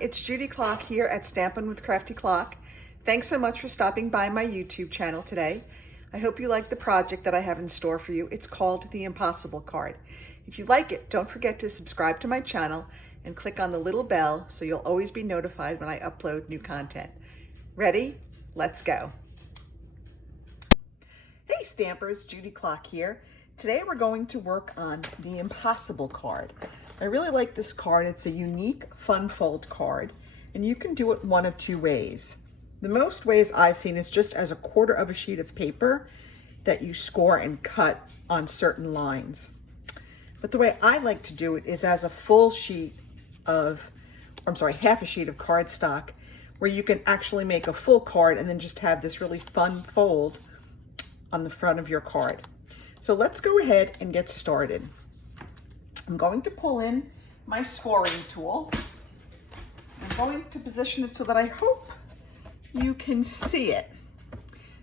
it's Judy Klock here at Stampin' with Crafty Klock. Thanks so much for stopping by my YouTube channel today. I hope you like the project that I have in store for you. It's called the Impossible Card. If you like it, don't forget to subscribe to my channel and click on the little bell so you'll always be notified when I upload new content. Ready? Let's go. Hey Stampers, Judy Klock here. Today we're going to work on the Impossible Card. I really like this card. It's a unique fun fold card, and you can do it one of two ways. The most ways I've seen is just as a quarter of a sheet of paper that you score and cut on certain lines. But the way I like to do it is as a full sheet of, half a sheet of cardstock, where you can actually make a full card and then just have this really fun fold on the front of your card. So let's go ahead and get started. I'm going to pull in my scoring tool. I'm going to position it so that I hope you can see it.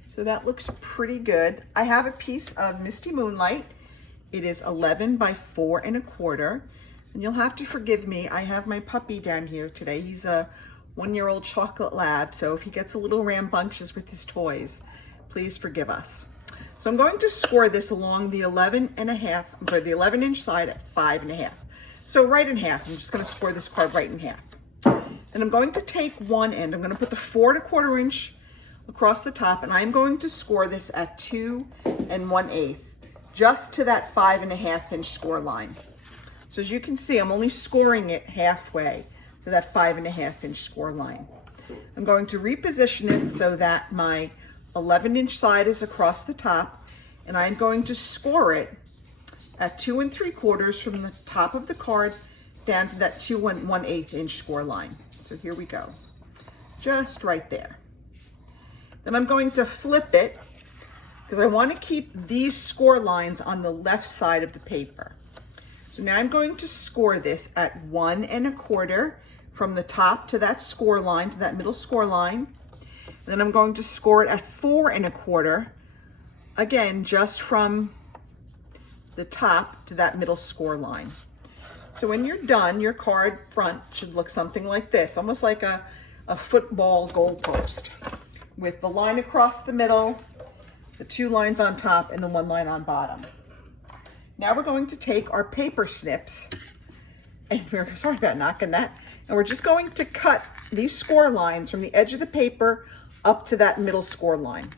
So that looks pretty good. I have a piece of Misty Moonlight. It is 11 by 4 1/4. And you'll have to forgive me. I have my puppy down here today. He's a 1-year-old chocolate lab. So if he gets a little rambunctious with his toys, please forgive us. So I'm going to score this along the 11-inch side at 5 1/2. So right in half. I'm just going to score this card right in half. Then I'm going to take one end. I'm going to put the 4 1/4 inch across the top, and I'm going to score this at 2 1/8, just to that 5 1/2 inch score line. So as you can see, I'm only scoring it halfway to that 5 1/2 inch score line. I'm going to reposition it so that my 11-inch side is across the top, and I'm going to score it at 2 3/4 from the top of the card down to that 2 1/8 inch score line. So here we go, just right there. Then I'm going to flip it because I want to keep these score lines on the left side of the paper. So now I'm going to score this at 1 1/4 from the top to that score line, to that middle score line. Then I'm going to score it at 4 1/4, again, just from the top to that middle score line. So when you're done, your card front should look something like this, almost like a football goalpost, with the line across the middle, the 2 lines on top, and the 1 line on bottom. Now we're going to take our paper snips, and sorry about knocking that, and we're just going to cut these score lines from the edge of the paper up to that middle score line.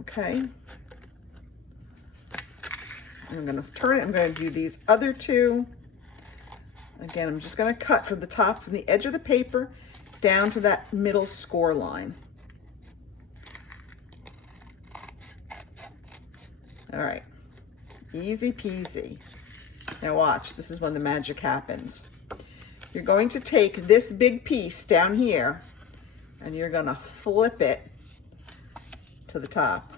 Okay. I'm going to turn it. I'm going to do these other two. Again, I'm just going to cut from the top, from the edge of the paper down to that middle score line. All right. Easy peasy. Now watch. This is when the magic happens. You're going to take this big piece down here, and you're gonna flip it to the top.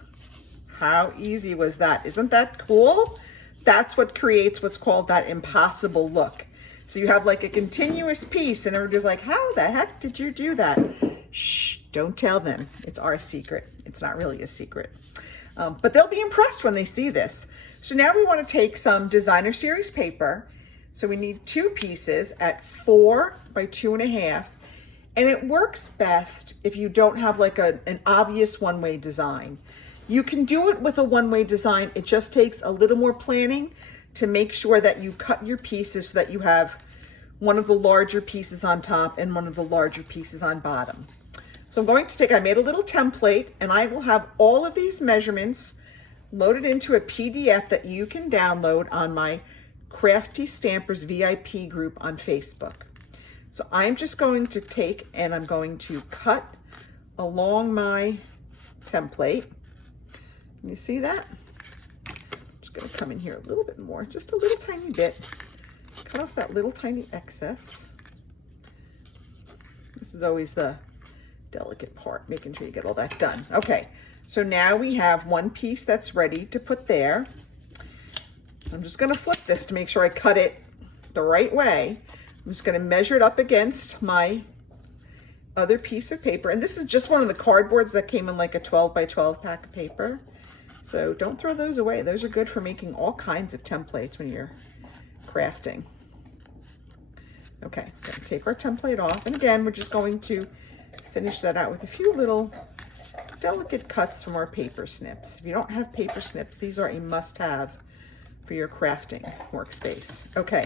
How easy was that? Isn't that cool? That's what creates what's called that impossible look. So you have like a continuous piece, and everybody's like, how the heck did you do that? Shh, don't tell them. It's our secret. It's not really a secret. But they'll be impressed when they see this. So now we wanna take some designer series paper. So we need 2 pieces at 4 by 2 1/2. And it works best if you don't have like an obvious one-way design. You can do it with a one-way design. It just takes a little more planning to make sure that you cut your pieces so that you have one of the larger pieces on top and one of the larger pieces on bottom. So I'm going to take, I made a little template, and I will have all of these measurements loaded into a PDF that you can download on my Crafty Stampers VIP group on Facebook. So I'm just going to take and I'm going to cut along my template. You see that? I'm just going to come in here a little bit more, just a little tiny bit. Cut off that little tiny excess. This is always the delicate part, making sure you get all that done. Okay, so now we have one piece that's ready to put there. I'm just going to flip this to make sure I cut it the right way. I'm just going to measure it up against my other piece of paper. And this is just one of the cardboards that came in like a 12 by 12 pack of paper. So don't throw those away. Those are good for making all kinds of templates when you're crafting. Okay, gonna take our template off. And again, we're just going to finish that out with a few little delicate cuts from our paper snips. If you don't have paper snips, these are a must-have for your crafting workspace. Okay,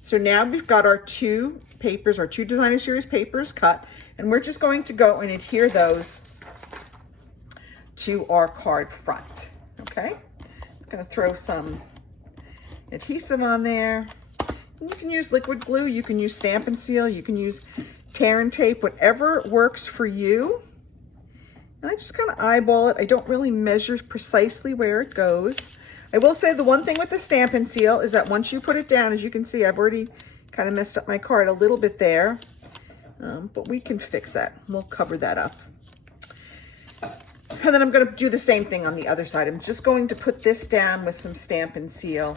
so now we've got our two papers, our two designer series papers cut, and we're just going to go and adhere those to our card front. Okay, I'm gonna throw some adhesive on there. You can use liquid glue, you can use Stampin' Seal, you can use tear and tape, whatever works for you. And I just kind of eyeball it. I don't really measure precisely where it goes. I will say the one thing with the Stampin' Seal is that once you put it down, as you can see, I've already kind of messed up my card a little bit there, but we can fix that. We'll cover that up. And then I'm going to do the same thing on the other side. I'm just going to put this down with some Stampin' Seal.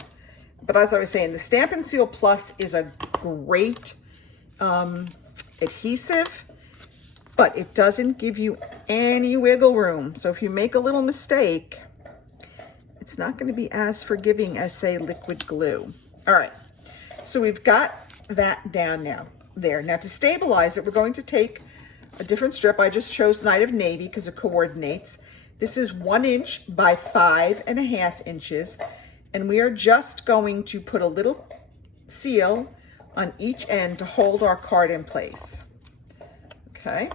But as I was saying, the Stampin' Seal Plus is a great adhesive, but it doesn't give you any wiggle room. So if you make a little mistake, it's not going to be as forgiving as, say, liquid glue. All right, so we've got that down now. There. Now to stabilize it, we're going to take a different strip. I just chose Night of Navy because it coordinates. This is 1 inch by 5.5 inches. And we are just going to put a little seal on each end to hold our card in place. Okay.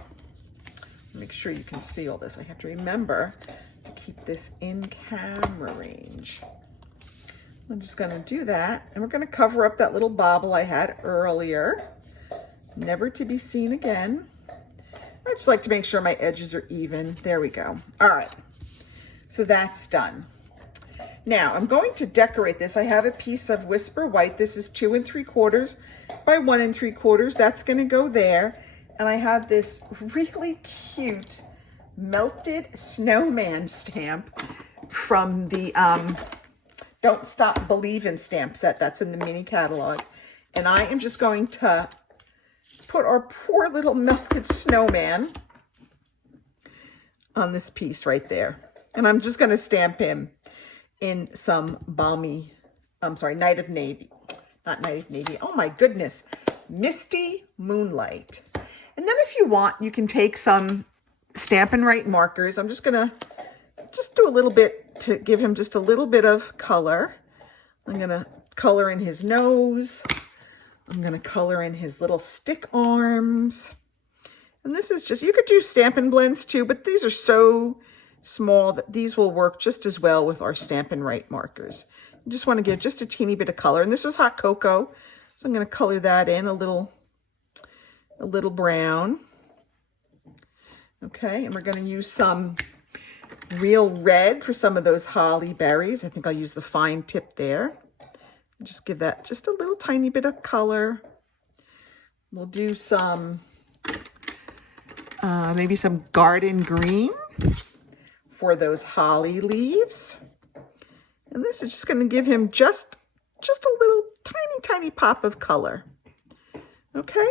Make sure you can see all this. I have to remember to keep this in camera range. I'm just going to do that, and we're going to cover up that little bobble I had earlier, never to be seen again. I just like to make sure my edges are even. There we go. All right, so that's done. Now I'm going to decorate this. I have a piece of Whisper White. This is 2 3/4 by 1 3/4. That's going to go there. And I have this really cute melted snowman stamp from the Don't Stop Believin' stamp set that's in the mini catalog. And I am just going to put our poor little melted snowman on this piece right there. And I'm just going to stamp him in some balmy, Night of Navy. Not Night of Navy. Oh my goodness. Misty Moonlight. And then if you want, you can take some Stampin' Right markers. I'm just going to do a little bit to give him just a little bit of color. I'm going to color in his nose. I'm going to color in his little stick arms. And this is just, you could do Stampin' Blends too, but these are so small that these will work just as well with our Stampin' Right markers. You just want to give just a teeny bit of color. And this was hot cocoa, so I'm going to color that in a little brown. Okay, and we're going to use some real red for some of those holly berries. I think I'll use the fine tip there. Just give that just a little tiny bit of color. We'll do some, maybe some garden green for those holly leaves. And this is just going to give him just a little tiny pop of color. Okay.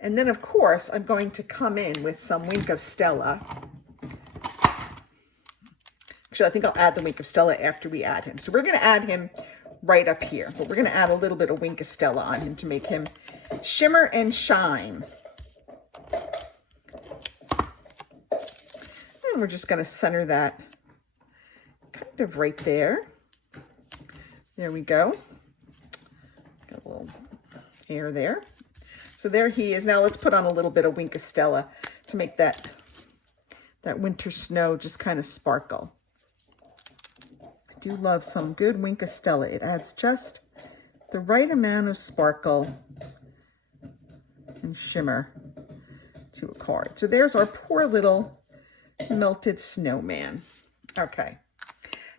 And then, of course, I'm going to come in with some Wink of Stella. Actually, I think I'll add the Wink of Stella after we add him. So we're going to add him right up here, but we're going to add a little bit of Wink of Stella on him to make him shimmer and shine. And we're just going to center that kind of right there. There we go. Got a little air there. So there he is. Now let's put on a little bit of Wink of Stella to make that winter snow just kind of sparkle. I do love some good Wink of Stella. It adds just the right amount of sparkle and shimmer to a card. So there's our poor little melted snowman. Okay.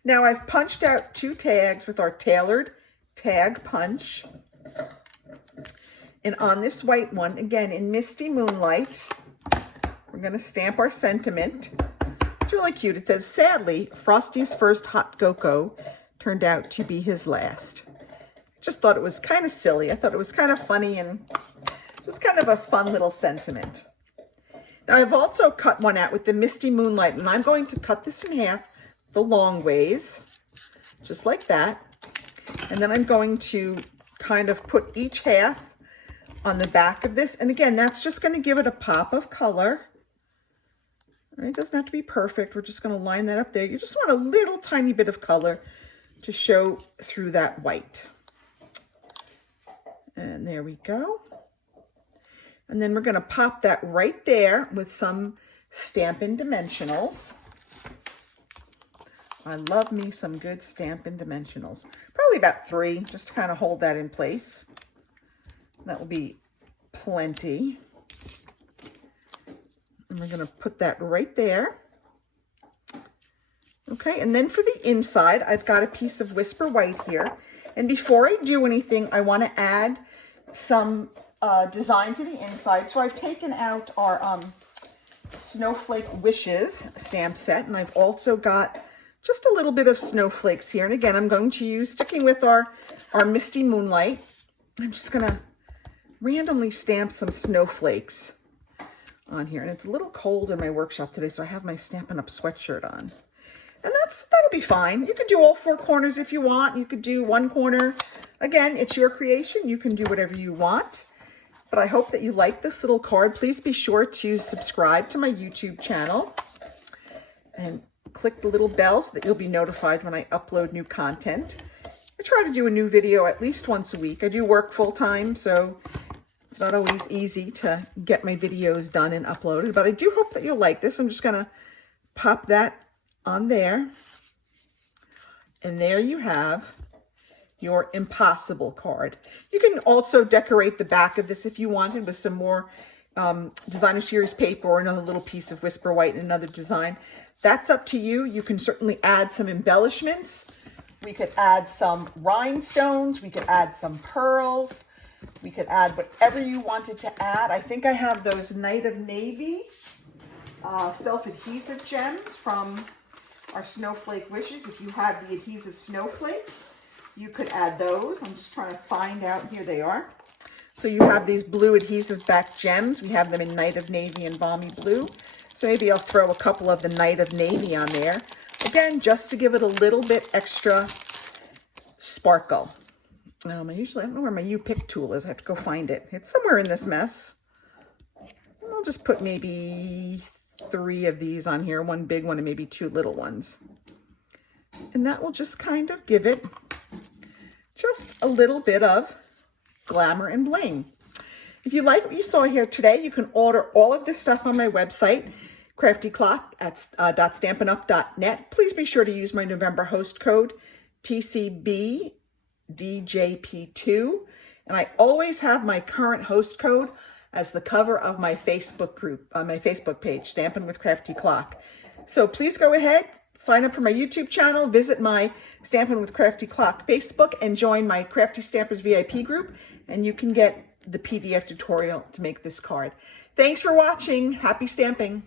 Now I've punched out 2 tags with our tailored tag punch. And on this white one, again, in Misty Moonlight, we're going to stamp our sentiment. It's really cute. It says, sadly, Frosty's first hot cocoa turned out to be his last. Just thought it was kind of silly. I thought it was kind of funny and just kind of a fun little sentiment. Now, I've also cut one out with the Misty Moonlight, and I'm going to cut this in half the long ways, just like that. And then I'm going to kind of put each half on the back of this. And again, that's just going to give it a pop of color. It doesn't have to be perfect. We're just going to line that up there. You just want a little tiny bit of color to show through that white. And there we go. And then we're going to pop that right there with some Stampin' Dimensionals. I love me some good Stampin' Dimensionals. Probably about 3, just to kind of hold that in place. That will be plenty. And we're going to put that right there. Okay, and then for the inside, I've got a piece of Whisper White here. And before I do anything, I want to add some design to the inside. So I've taken out our Snowflake Wishes stamp set, and I've also got just a little bit of snowflakes here. And again, I'm going to use, sticking with our Misty Moonlight, I'm just going to randomly stamp some snowflakes on here. And it's a little cold in my workshop today, so I have my Stampin' Up! Sweatshirt on. And that'll be fine. You could do all 4 corners if you want. You could do 1 corner. Again, it's your creation. You can do whatever you want. But I hope that you like this little card. Please be sure to subscribe to my YouTube channel and click the little bell so that you'll be notified when I upload new content. I try to do a new video at least once a week. I do work full-time, so it's not always easy to get my videos done and uploaded, but I do hope that you'll like this. I'm just going to pop that on there. And there you have your Impossible card. You can also decorate the back of this if you wanted with some more Designer Series paper or another little piece of Whisper White and another design. That's up to you. You can certainly add some embellishments. We could add some rhinestones. We could add some pearls. We could add whatever you wanted to add. I think I have those Night of Navy self-adhesive gems from our Snowflake Wishes. If you have the adhesive snowflakes, you could add those. I'm just trying to find out. Here they are. So you have these blue adhesive back gems. We have them in Night of Navy and Balmy Blue. So maybe I'll throw a couple of the Night of Navy on there. Again, just to give it a little bit extra sparkle. I don't know where my U-Pick tool is. I have to go find it. It's somewhere in this mess. I'll just put maybe 3 of these on here, 1 big one and maybe 2 little ones. And that will just kind of give it just a little bit of glamour and bling. If you like what you saw here today, you can order all of this stuff on my website, Crafty Klock at .stampinup.net. Please be sure to use my November host code, TCBDJP2. And I always have my current host code as the cover of my Facebook group, my Facebook page, Stampin' with Crafty Klock. So please go ahead, sign up for my YouTube channel, visit my Stampin' with Crafty Klock Facebook, and join my Crafty Stampers VIP group, and you can get the PDF tutorial to make this card. Thanks for watching. Happy stamping.